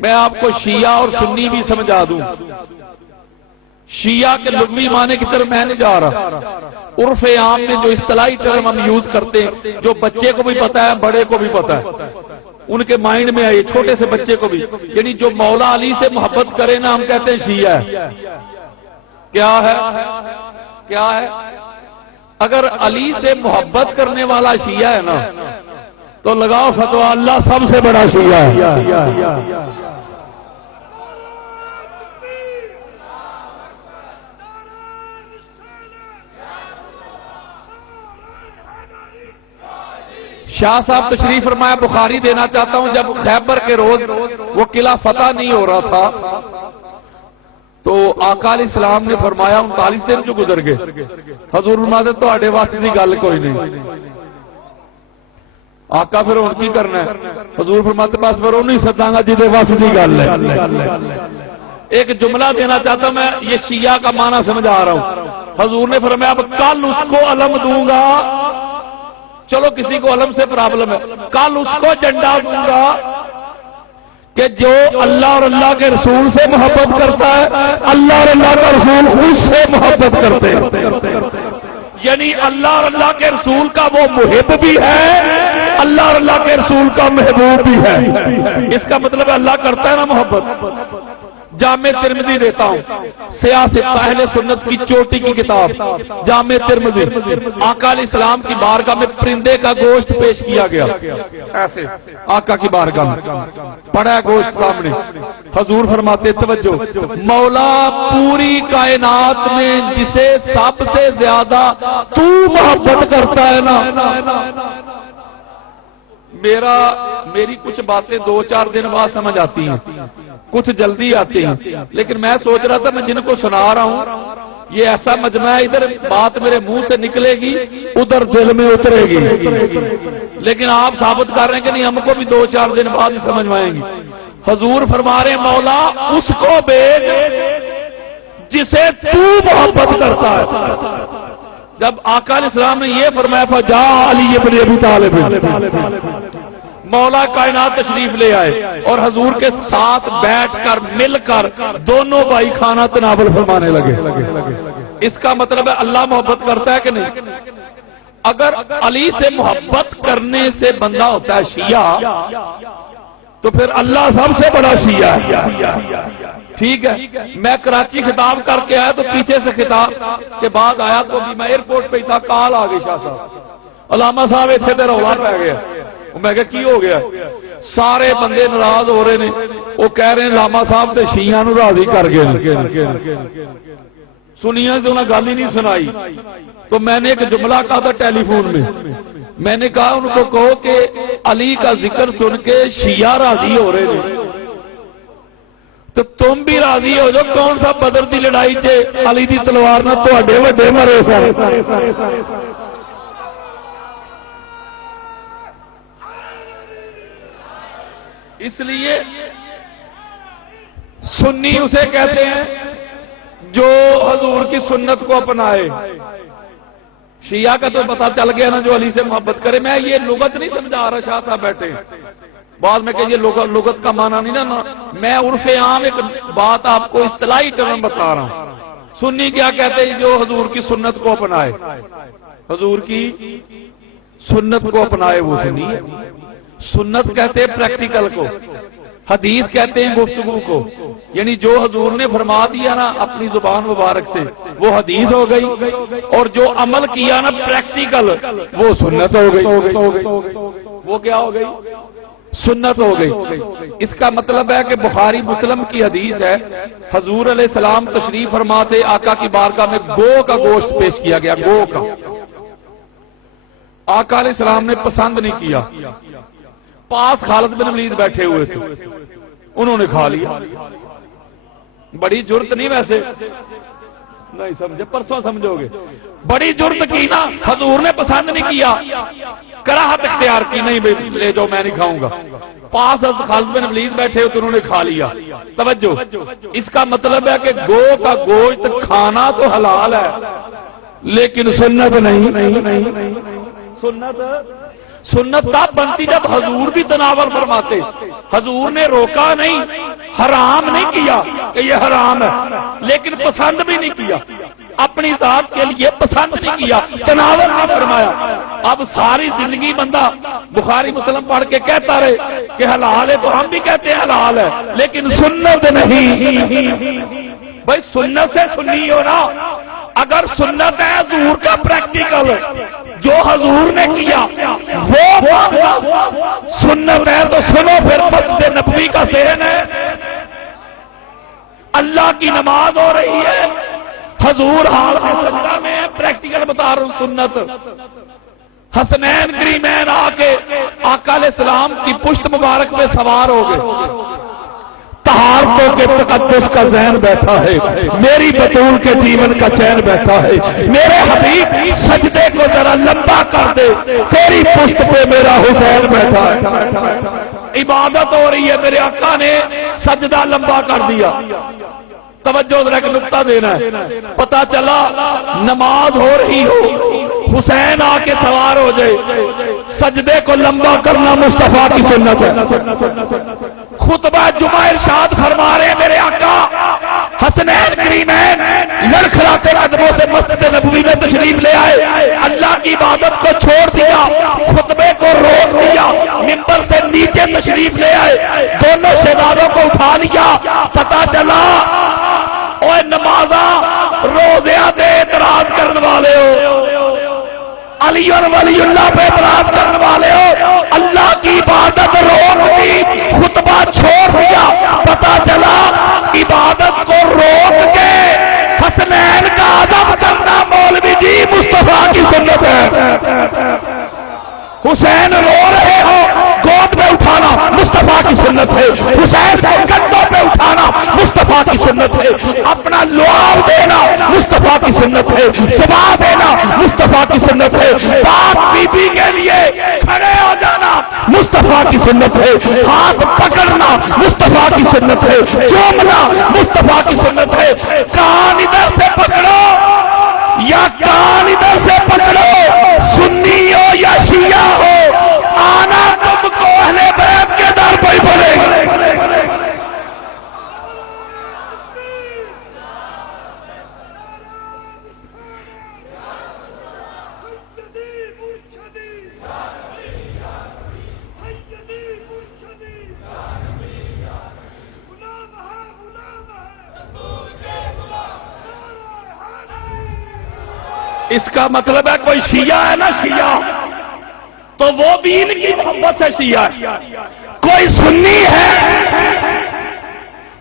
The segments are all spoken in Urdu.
میں آپ کو شیعہ اور سنی بھی سمجھا دوں. شیعہ کے لغوی معنی کی طرف میں نہیں جا رہا. عرف عام میں جو اصطلاحی ٹرم ہم یوز کرتے ہیں، جو بچے کو بھی پتا ہے بڑے کو بھی پتا ہے، ان کے مائنڈ میں آئے، چھوٹے سے بچے کو بھی، یعنی جو مولا علی سے محبت کرے نا ہم کہتے ہیں شیعہ ہے. کیا ہے؟ کیا ہے؟ اگر علی سے محبت کرنے والا شیعہ ہے نا تو لگاؤ فتویٰ، اللہ سب سے بڑا شیعہ ہے. شاہ صاحب تشریف فرمایا، بخاری دینا چاہتا ہوں. جب خیبر کے روز وہ قلعہ فتح نہیں ہو رہا تھا تو آقا علیہ السلام نے فرمایا 39 دن جو گزر گئے، حضور فرماتے تو آڑے واسطے دی گل کوئی نہیں. آقا پھر ان کی کرنا ہے، حضور فرماتے بس پھر انہی سداں گا جہدے واسطے دی گل ہے. ایک جملہ دینا چاہتا ہوں، میں یہ شیعہ کا معنی سمجھا رہا ہوں. حضور نے فرمایا اب کل اس کو علم دوں گا، چلو کسی کو علم سے پرابلم ہے، کل اس کو جھنڈا دوں گا کہ جو اللہ اور اللہ کے رسول سے محبت کرتا ہے، اللہ اور اللہ کا رسول اس سے محبت کرتے ہیں. یعنی اللہ اور اللہ کے رسول کا وہ محب بھی ہے، اللہ اور اللہ کے رسول کا محبوب بھی ہے. اس کا مطلب ہے اللہ کرتا ہے نا محبت. جامع ترمذی دیتا ہوں، سیاست اہل سنت کی چوٹی کی کتاب جامع ترمذی. آقا علیہ السلام کی بارگاہ میں پرندے کا گوشت پیش کیا گیا، ایسے آقا کی بارگاہ میں پڑا ہے گوشت سامنے. حضور فرماتے توجہ، مولا پوری کائنات میں جسے سب سے زیادہ تو محبت کرتا ہے نا، میری کچھ باتیں 2-4 دن بعد سمجھ آتی ہیں، کچھ جلدی آتی ہیں، لیکن میں سوچ رہا تھا میں جن کو سنا رہا ہوں یہ ایسا مجمع ہے، ادھر بات میرے منہ سے نکلے گی ادھر دل میں اترے گی، لیکن آپ ثابت کر رہے ہیں کہ نہیں ہم کو بھی 2-4 دن بعد ہی سمجھ آئیں گی. حضور فرما رہے ہیں مولا اس کو بھیج جسے تو محبت کرتا ہے. جب آقا علیہ السلام نے یہ فرمایا فجاء علی ابن ابی طالب، مولا کائنات تشریف لے آئے اور حضور کے ساتھ بیٹھ کر مل کر دونوں بھائی کھانا تناول فرمانے لگے. اس کا مطلب ہے اللہ محبت کرتا ہے کہ نہیں؟ اگر علی سے محبت کرنے سے بندہ ہوتا ہے شیعہ تو پھر اللہ سب سے بڑا شیعہ ہے. ٹھیک ہے، میں کراچی خطاب کر کے آیا تو پیچھے سے خطاب کے بعد آیا تو میں ایئرپورٹ پہ تھا، کال آ گئی شاہ صاحب علامہ صاحب اتنے تے رولا پی گیا. میں کہا کی ہو گیا؟ سارے بندے ناراض ہو رہے ہیں، وہ کہہ رہے ہیں علامہ صاحب تے شیعہ نو راضی کر گئے. سنیا تو انہیں گل ہی نہیں سنائی. تو میں نے ایک جملہ کہا تھا ٹیلی فون میں نے کہا ان کو کہو کہ علی کا ذکر سن کے شیعہ راضی ہو رہے ہیں تو تم بھی راضی ہو جو. کون سا بدر دی لڑائی چ علی دی تلوار نہ تواڈے وڈے مرے سن. اس لیے سنی اسے کہتے ہیں جو حضور کی سنت کو اپنائے. شیعہ کا تو پتہ چل گیا نا جو علی سے محبت کرے. میں یہ لغت نہیں سمجھا رہا، شاہ صاحب بیٹھے بعد میں کہ یہ لغت کا معنی نہیں نا، میں عرف عام ایک بات آپ کو اصطلاحی ٹرم بتا رہا ہوں. سنی کیا کہتے ہیں؟ جو حضور کی سنت کو اپنائے، حضور کی سنت کو اپنائے وہ سنی ہے. سنت کہتے ہیں پریکٹیکل کو، حدیث کہتے ہیں گفتگو کو. یعنی جو حضور نے فرما دیا نا اپنی زبان مبارک سے وہ حدیث ہو گئی، اور جو عمل کیا نا پریکٹیکل وہ سنت ہو گئی. وہ کیا ہو گئی؟ سنت ہو گئی. اس کا مطلب ہے کہ بخاری مسلم کی حدیث ہے، حضور علیہ السلام تشریف فرماتے آقا کی بارگاہ میں گو کا گوشت پیش کیا گیا. گو کا آقا علیہ السلام نے پسند نہیں کیا. پاس خالد بن ولید بیٹھے ہوئے تھے، انہوں نے کھا لیا. بڑی جرت نہیں، ویسے نہیں سمجھے، پرسوں سمجھو گے. بڑی جرت کی نا، حضور نے پسند نہیں کیا، کراہت اختیار کی، نہیں لے جاؤ میں نہیں کھاؤں گا. پاس خالد بن ولید بیٹھے ہوئے تو انہوں نے کھا لیا. توجہ، اس کا مطلب ہے کہ گو کا گوشت کھانا تو حلال ہے لیکن سنت نہیں. سنت سنت تب بنتی جب حضور بھی تناول فرماتے. حضور نے روکا نہیں، حرام نہیں کیا کہ یہ حرام ہے، لیکن پسند بھی نہیں کیا، اپنی ذات کے لیے پسند نہیں کیا، تناول نہیں فرمایا. اب ساری زندگی بندہ بخاری مسلم پڑھ کے کہتا رہے کہ حلال ہے، تو ہم بھی کہتے ہیں حلال ہے، لیکن سنت نہیں. بھائی سنت سے سنی ہو نا. اگر سنت ہے حضور کا پریکٹیکل جو حضور نے کیا وہ سنت ہے تو سنو. پھر مسجد نبوی کا صحن ہے، اللہ کی نماز ہو رہی ہے، حضور حال سجدہ میں ہے، پریکٹیکل بتا رہا ہوں سنت. حسنین کریمین آ کے آقا علیہ السلام کی پشت مبارک پہ سوار ہو گئے. طہارتوں کے تقدس کا ذہن بیٹھا ہے، میری بطول کے جیون کا چین بیٹھا ہے. میرے حبیب سجدے کو ذرا لمبا کر دے، تیری پشت پہ میرا حسین بیٹھا ہے. عبادت ہو رہی ہے، میرے آقا نے سجدہ لمبا کر دیا. توجہ ذرا ایک نقطہ دینا ہے. پتا چلا نماز ہو رہی ہو، حسین آ کے سوار ہو جائے، سجدے کو لمبا کرنا مصطفیٰ کی سنت ہے. خطبہ جمعہ ارشاد فرما رہے ہیں میرے آقا، حسنین کریمین لڑکھڑاتے قدموں سے مسجد نبوی میں تشریف لے آئے. اللہ کی عبادت کو چھوڑ دیا، خطبے کو روک دیا، ممبر سے نیچے تشریف لے آئے، دونوں شہزادوں کو اٹھا لیا. پتا چلا اوے نمازاں روزیاں دے اعتراض کرنے والے ہو، علی اور ولی اللہ پہ اعتراض کرنے والے ہو، اللہ کی عبادت روک دی، خطبہ چھوڑ دیا. پتا چلا عبادت کو روک کے حسنین کا ادب کرنا مولوی جی مصطفیٰ کی سنت ہے. حسین رو رہے ہو گود میں اٹھانا مصطفیٰ کی سنت ہے، حسین کو کندھوں پہ اٹھانا مصطفیٰ کی سنت ہے، اپنا لعاب دینا مصطفیٰ کی سنت ہے، صبا دینا مصطفیٰ کی سنت ہے، باپ بی بی کے لیے کھڑے ہو جانا مصطفیٰ کی سنت ہے، ہاتھ پکڑنا مصطفیٰ کی سنت ہے، چومنا مصطفیٰ کی سنت ہے. کان ادھر سے پکڑو یا کان ادھر سے پکڑو، سنی ہو یا شیعہ ہو، آنا تم کو اہل بیت کے در پہ ہی پڑے گا. اس کا مطلب ہے کوئی شیعہ ہے نا شیعہ تو وہ بھی ان کی محبت سے شیعہ ہے، کوئی سنی ہے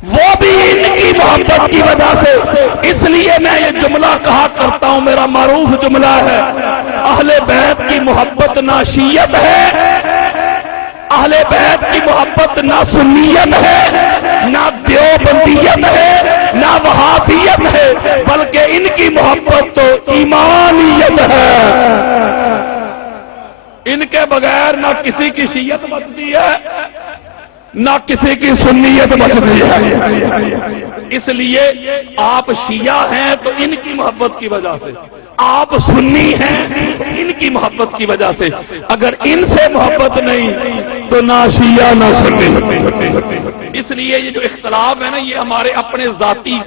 وہ بھی ان کی محبت کی وجہ سے. اس لیے میں یہ جملہ کہا کرتا ہوں، میرا معروف جملہ ہے، اہل بیت کی محبت نہ شیعت ہے، اہل بیت کی محبت نہ سنیت ہے، نہ دیوبندیت ہے، نہ وہابیت ہے، بلکہ ان کی محبت تو ایمانیت ہے. ان کے بغیر نہ کسی کی شیعت بچتی ہے نہ کسی کی سنیت بچتی ہے. اس لیے آپ شیعہ ہیں تو ان کی محبت کی وجہ سے، آپ سنی ہیں ان کی محبت کی وجہ سے. اگر ان سے محبت نہیں تو نہ شیعہ نہ سنی. اس لیے یہ جو اختلاف ہے نا، یہ ہمارے اپنے ذاتی